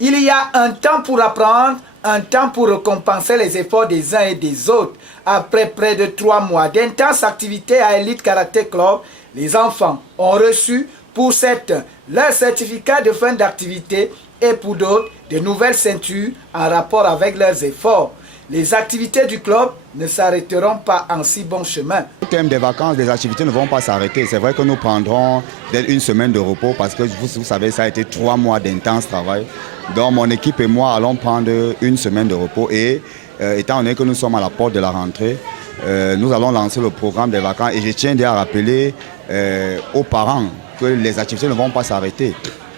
Il y a un temps pour apprendre, un temps pour récompenser les efforts des uns et des autres. Après près de 3 mois d'intenses activités à Elite Karaté Club, les enfants ont reçu pour certains leur certificat de fin d'activité et pour d'autres de nouvelles ceintures en rapport avec leurs efforts. Les activités du club ne s'arrêteront pas en si bon chemin. Au terme des vacances, les activités ne vont pas s'arrêter. C'est vrai que nous prendrons une semaine de repos parce que vous savez, ça a été 3 mois d'intense travail. Donc mon équipe et moi allons prendre une semaine de repos et étant donné que nous sommes à la porte de la rentrée, nous allons lancer le programme des vacances et je tiens à rappeler aux parents que les activités ne vont pas s'arrêter.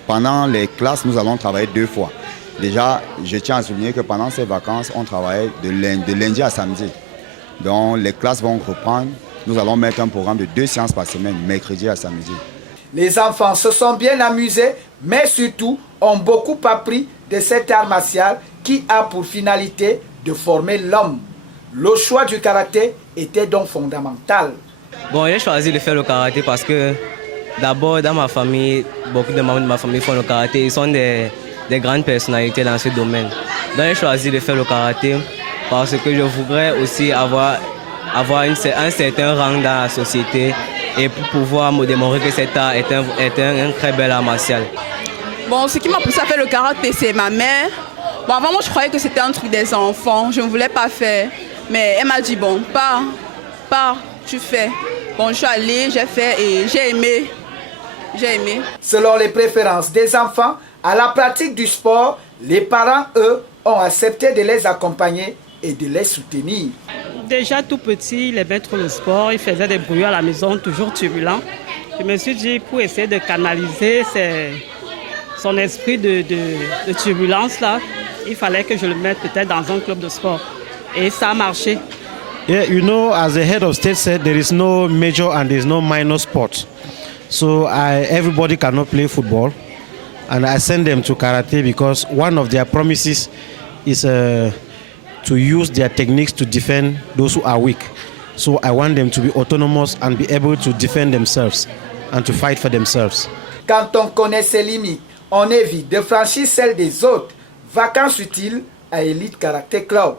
Pendant les classes, nous allons travailler 2 fois. Déjà, je tiens à souligner que pendant ces vacances, on travaille de lundi à samedi. Donc les classes vont reprendre. Nous allons mettre un programme de 2 séances par semaine, mercredi à samedi. Les enfants se sont bien amusés, mais surtout ont beaucoup appris de cet art martial qui a pour finalité de former l'homme. Le choix du karaté était donc fondamental. Bon, j'ai choisi de faire le karaté parce que d'abord dans ma famille, beaucoup de membres de ma famille font le karaté. Ils sont des grandes personnalités dans ce domaine. Donc j'ai choisi de faire le karaté parce que je voudrais aussi avoir un certain rang dans la société et pour pouvoir me démontrer que cet art est un très bel art martial. Bon, ce qui m'a poussé à faire le karaté, c'est ma mère. Bon, avant, moi, je croyais que c'était un truc des enfants. Je ne voulais pas faire. Mais elle m'a dit, bon, pars, tu fais. Bon, je suis allée, j'ai fait et j'ai aimé. J'ai aimé. Selon les préférences des enfants, à la pratique du sport, les parents, eux, ont accepté de les accompagner et de les soutenir. Déjà tout petit, il aimait trop le sport, il faisait des bruits à la maison, toujours turbulent. Je me suis dit, pour essayer de canaliser son esprit de turbulence, là, il fallait que je le mette peut-être dans un club de sport. Et ça a marché. Yeah, you know, as the head of state said, there is no major and there is no minor sport. So everybody cannot play football. And I send them to karate because one of their promises is to use their techniques to defend those who are weak. So I want them to be autonomous and be able to defend themselves and to fight for themselves. Quand on connaît ses limites, on évite de franchir celles des autres. Vacances utiles à Elite Karaté Club.